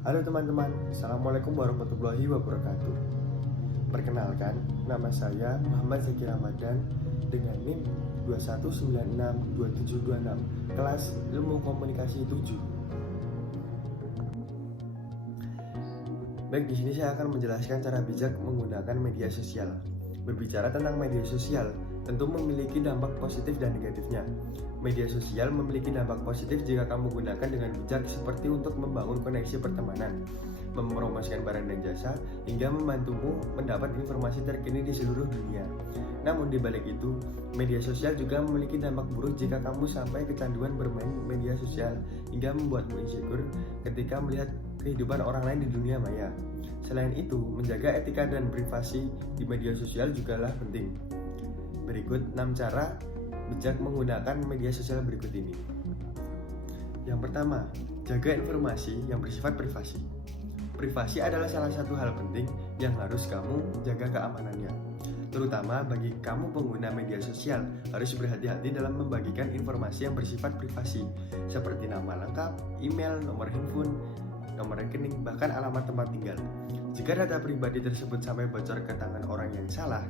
Halo teman-teman, Assalamualaikum warahmatullahi wabarakatuh. Perkenalkan, nama saya Muhammad Zaki Ramadan dengan NIM 21962726, kelas Ilmu Komunikasi 7. Baik, di sini saya akan menjelaskan cara bijak menggunakan media sosial. Berbicara tentang media sosial, tentu memiliki dampak positif dan negatifnya. Media sosial memiliki dampak positif jika kamu gunakan dengan bijak, seperti untuk membangun koneksi pertemanan, mempromosikan barang dan jasa, hingga membantumu mendapat informasi terkini di seluruh dunia. Namun di balik itu, media sosial juga memiliki dampak buruk jika kamu sampai kecanduan bermain media sosial hingga membuatmu insecure ketika melihat kehidupan orang lain di dunia maya. Selain itu, menjaga etika dan privasi di media sosial juga lah penting. Berikut 6 cara bijak menggunakan media sosial berikut ini. Yang pertama, jaga informasi yang bersifat privasi. Privasi adalah salah satu hal penting yang harus kamu jaga keamanannya. Terutama bagi kamu pengguna media sosial, harus berhati-hati dalam membagikan informasi yang bersifat privasi, seperti nama lengkap, email, nomor handphone, nomor rekening, bahkan alamat tempat tinggal. Jika data pribadi tersebut sampai bocor ke tangan orang yang salah,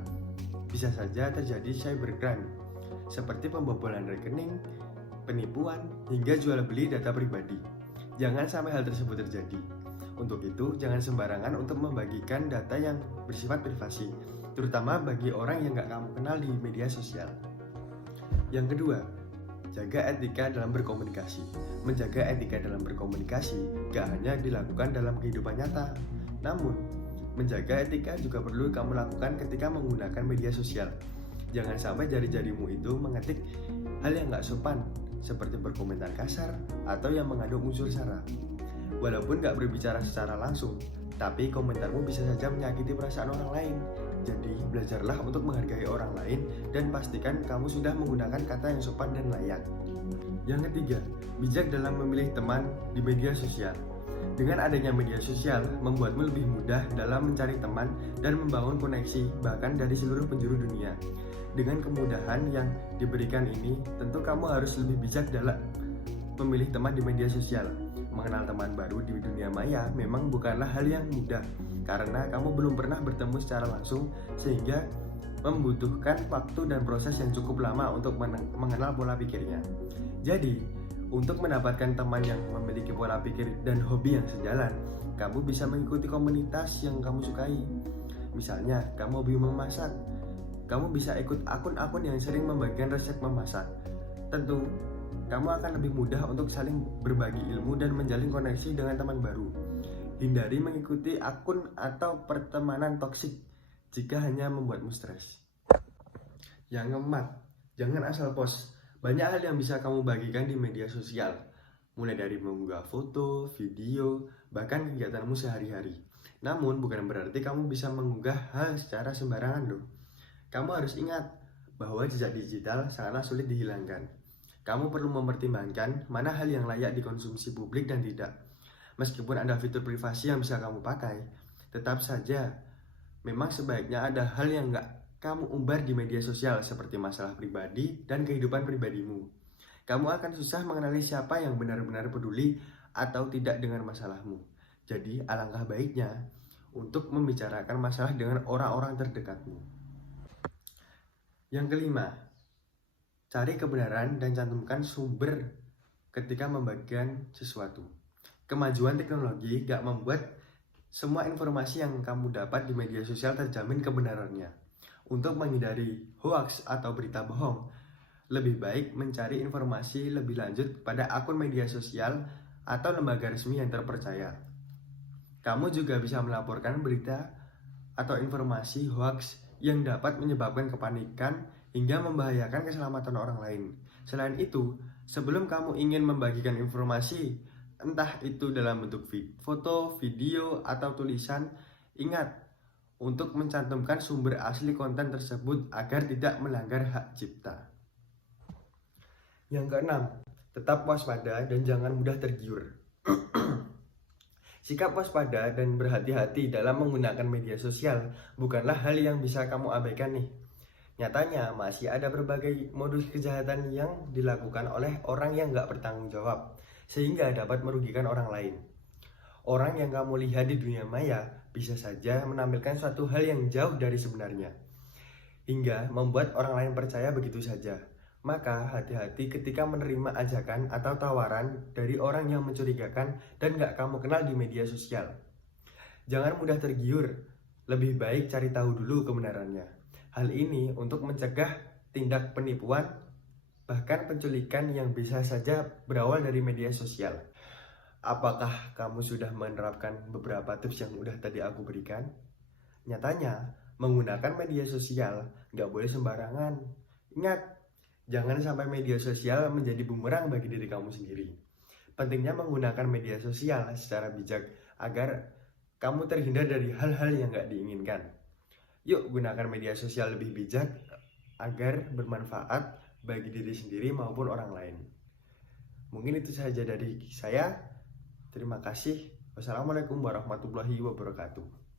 bisa saja terjadi cybercrime, seperti pembobolan rekening, penipuan, hingga jual beli data pribadi. Jangan sampai hal tersebut terjadi. Untuk itu, jangan sembarangan untuk membagikan data yang bersifat privasi, terutama bagi orang yang gak kamu kenal di media sosial. Yang kedua, jaga etika dalam berkomunikasi. Menjaga etika dalam berkomunikasi gak hanya dilakukan dalam kehidupan nyata, namun menjaga etika juga perlu kamu lakukan ketika menggunakan media sosial. Jangan sampai jari-jarimu itu mengetik hal yang gak sopan, seperti berkomentar kasar atau yang mengandung unsur sara. Walaupun gak berbicara secara langsung, tapi komentarmu bisa saja menyakiti perasaan orang lain. Jadi, belajarlah untuk menghargai orang lain dan pastikan kamu sudah menggunakan kata yang sopan dan layak. Yang ketiga, bijak dalam memilih teman di media sosial. Dengan adanya media sosial, membuatmu lebih mudah dalam mencari teman dan membangun koneksi bahkan dari seluruh penjuru dunia. Dengan kemudahan yang diberikan ini, tentu kamu harus lebih bijak dalam memilih teman di media sosial. Mengenal teman baru di dunia maya memang bukanlah hal yang mudah, karena kamu belum pernah bertemu secara langsung, sehingga membutuhkan waktu dan proses yang cukup lama untuk mengenal pola pikirnya. Jadi, untuk mendapatkan teman yang memiliki pola pikir dan hobi yang sejalan, kamu bisa mengikuti komunitas yang kamu sukai. Misalnya, kamu hobi memasak, kamu bisa ikut akun-akun yang sering membagikan resep memasak. Tentu, kamu akan lebih mudah untuk saling berbagi ilmu dan menjalin koneksi dengan teman baru. Hindari mengikuti akun atau pertemanan toksik jika hanya membuatmu stres. Yang keempat, jangan asal post. Banyak hal yang bisa kamu bagikan di media sosial, mulai dari mengunggah foto, video, bahkan kegiatanmu sehari-hari. Namun bukan berarti kamu bisa mengunggah hal secara sembarangan loh. Kamu harus ingat bahwa jejak digital sangatlah sulit dihilangkan. Kamu perlu mempertimbangkan mana hal yang layak dikonsumsi publik dan tidak. Meskipun ada fitur privasi yang bisa kamu pakai, tetap saja memang sebaiknya ada hal yang nggak kamu umbar di media sosial, seperti masalah pribadi dan kehidupan pribadimu. Kamu akan susah mengenali siapa yang benar-benar peduli atau tidak dengan masalahmu. Jadi alangkah baiknya untuk membicarakan masalah dengan orang-orang terdekatmu. Yang kelima, cari kebenaran dan cantumkan sumber ketika membagikan sesuatu. Kemajuan teknologi gak membuat semua informasi yang kamu dapat di media sosial terjamin kebenarannya. Untuk menghindari hoax atau berita bohong, lebih baik mencari informasi lebih lanjut pada akun media sosial atau lembaga resmi yang terpercaya. Kamu juga bisa melaporkan berita atau informasi hoax yang dapat menyebabkan kepanikan hingga membahayakan keselamatan orang lain. Selain itu, sebelum kamu ingin membagikan informasi, entah itu dalam bentuk foto, video, atau tulisan, ingat untuk mencantumkan sumber asli konten tersebut agar tidak melanggar hak cipta. Yang keenam, tetap waspada dan jangan mudah tergiur. Sikap waspada dan berhati-hati dalam menggunakan media sosial bukanlah hal yang bisa kamu abaikan nih. Nyatanya masih ada berbagai modus kejahatan yang dilakukan oleh orang yang gak bertanggung jawab, sehingga dapat merugikan orang lain. Orang yang kamu lihat di dunia maya bisa saja menampilkan suatu hal yang jauh dari sebenarnya, hingga membuat orang lain percaya begitu saja. Maka hati-hati ketika menerima ajakan atau tawaran dari orang yang mencurigakan dan gak kamu kenal di media sosial. Jangan mudah tergiur, lebih baik cari tahu dulu kebenarannya. Hal ini untuk mencegah tindak penipuan, bahkan penculikan yang bisa saja berawal dari media sosial. Apakah kamu sudah menerapkan beberapa tips yang udah tadi aku berikan? Nyatanya, menggunakan media sosial nggak boleh sembarangan. Ingat, jangan sampai media sosial menjadi bumerang bagi diri kamu sendiri. Pentingnya menggunakan media sosial secara bijak agar kamu terhindar dari hal-hal yang nggak diinginkan. Yuk gunakan media sosial lebih bijak agar bermanfaat bagi diri sendiri maupun orang lain. Mungkin itu saja dari saya. Terima kasih. Wassalamualaikum warahmatullahi wabarakatuh.